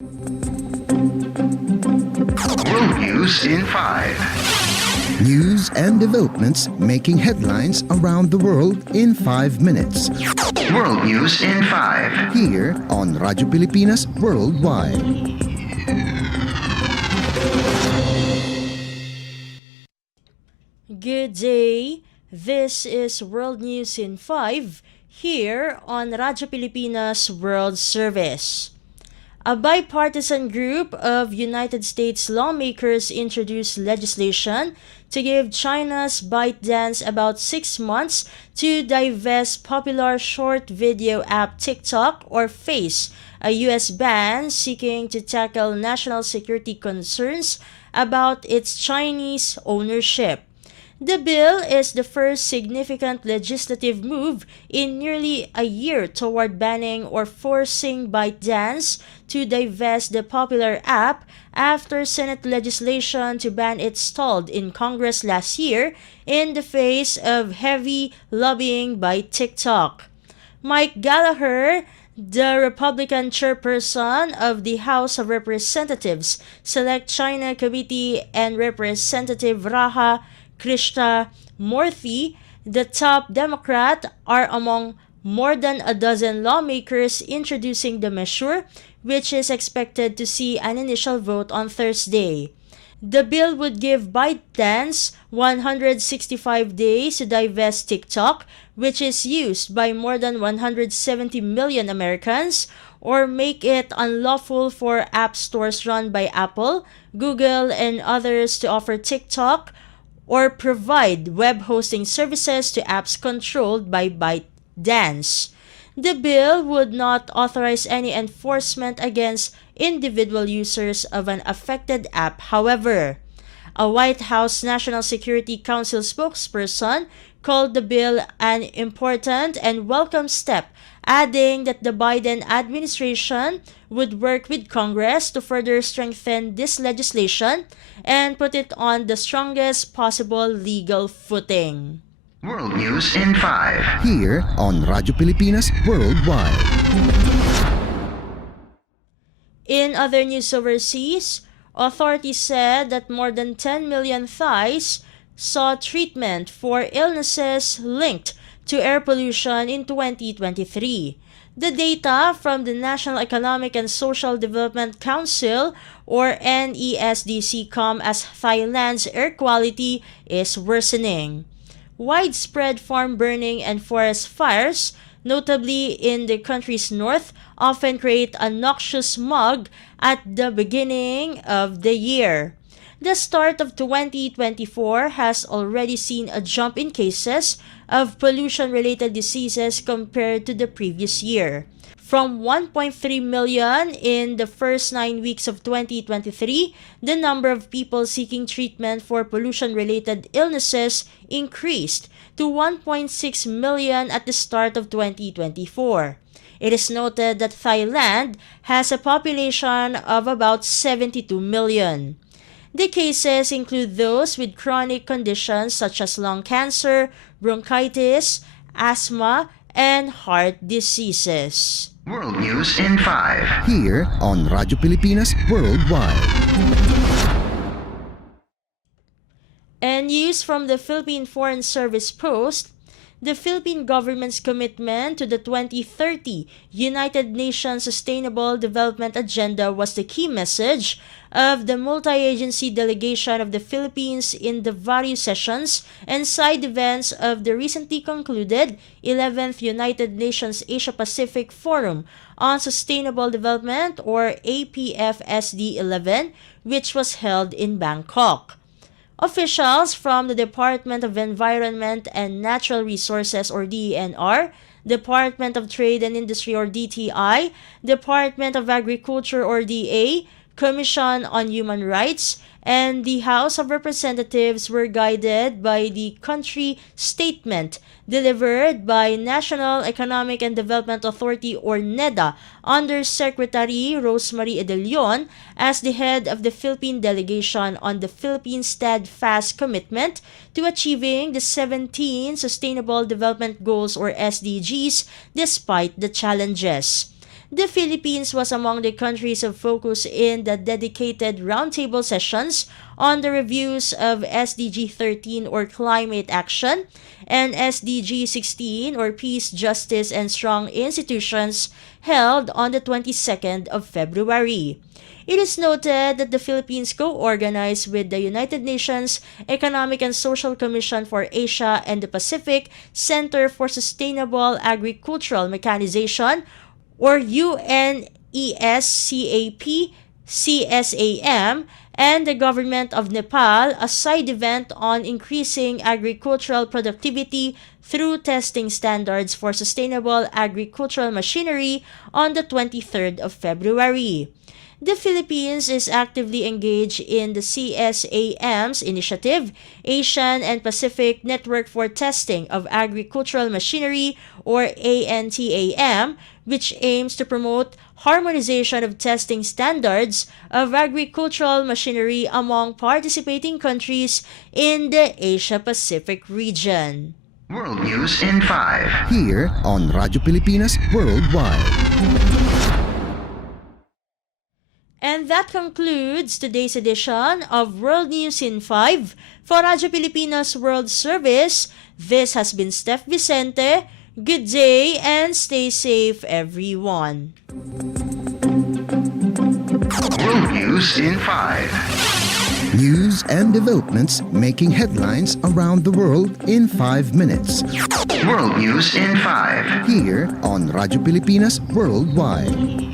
World News in 5. News and developments making headlines around the world in 5 minutes. World News in 5. Here on Radyo Pilipinas Worldwide. Good day. This is World News in 5 here on Radyo Pilipinas World Service. A bipartisan group of United States lawmakers introduced legislation to give China's ByteDance about 6 months to divest popular short video app TikTok or face, a U.S. ban seeking to tackle national security concerns about its Chinese ownership. The bill is the first significant legislative move in nearly a year toward banning or forcing ByteDance to divest the popular app after Senate legislation to ban it stalled in Congress last year in the face of heavy lobbying by TikTok. Mike Gallagher, the Republican chairperson of the House of Representatives Select China Committee, and Representative Raha Krishna Murthy, the top Democrat, are among more than a dozen lawmakers introducing the measure, which is expected to see an initial vote on Thursday. The bill would give ByteDance 165 days to divest TikTok, which is used by more than 170 million Americans, or make it unlawful for app stores run by Apple, Google, and others to offer TikTok or provide web hosting services to apps controlled by ByteDance. The bill would not authorize any enforcement against individual users of an affected app, however. A White House National Security Council spokesperson called the bill an important and welcome step, adding that the Biden administration would work with Congress to further strengthen this legislation and put it on the strongest possible legal footing. World News in 5. Here on Radyo Pilipinas Worldwide. In other news overseas, authorities said that more than 10 million Thais sought treatment for illnesses linked to air pollution in 2023. The data from the National Economic and Social Development Council or NESDC come as Thailand's air quality is worsening. Widespread farm burning and forest fires, notably in the country's north, often create a noxious smog at the beginning of the year. The start of 2024 has already seen a jump in cases of pollution-related diseases compared to the previous year. From 1.3 million in the first 9 weeks of 2023, the number of people seeking treatment for pollution-related illnesses increased to 1.6 million at the start of 2024. It is noted that Thailand has a population of about 72 million. The cases include those with chronic conditions such as lung cancer, bronchitis, asthma, and heart diseases. World News in 5. Here on Radyo Pilipinas Worldwide. And news from the Philippine Foreign Service Post, the Philippine government's commitment to the 2030 United Nations Sustainable Development Agenda was the key message of the multi-agency delegation of the Philippines in the various sessions and side events of the recently concluded 11th United Nations Asia-Pacific Forum on Sustainable Development or APFSD-11, which was held in Bangkok. Officials from the Department of Environment and Natural Resources or DENR, Department of Trade and Industry or DTI, Department of Agriculture or DA, Commission on Human Rights, and the House of Representatives were guided by the country statement delivered by National Economic and Development Authority or NEDA Undersecretary Rosemary De Leon as the head of the Philippine delegation on the Philippines' steadfast commitment to achieving the 17 Sustainable Development Goals or SDGs despite the challenges. the Philippines was among the countries of focus in the dedicated roundtable sessions on the reviews of SDG 13 or Climate Action and SDG 16 or Peace, Justice, and Strong Institutions held on the 22nd of February. It is noted that the Philippines co-organized with the United Nations Economic and Social Commission for Asia and the Pacific Center for Sustainable Agricultural Mechanization or UNESCAP CSAM and the government of Nepal a side event on increasing agricultural productivity through testing standards for sustainable agricultural machinery on the 23rd of February. The Philippines is actively engaged in the CSAM's initiative, Asian and Pacific Network for Testing of Agricultural Machinery or ANTAM, which aims to promote harmonization of testing standards of agricultural machinery among participating countries in the Asia-Pacific region. World News in 5. Here on Radyo Pilipinas Worldwide. And that concludes today's edition of World News in 5. For Radyo Pilipinas World Service, this has been Steph Vicente. Good day and stay safe, everyone. World News in 5. News and developments making headlines around the world in 5 minutes. World News in 5. Here on Radyo Pilipinas Worldwide.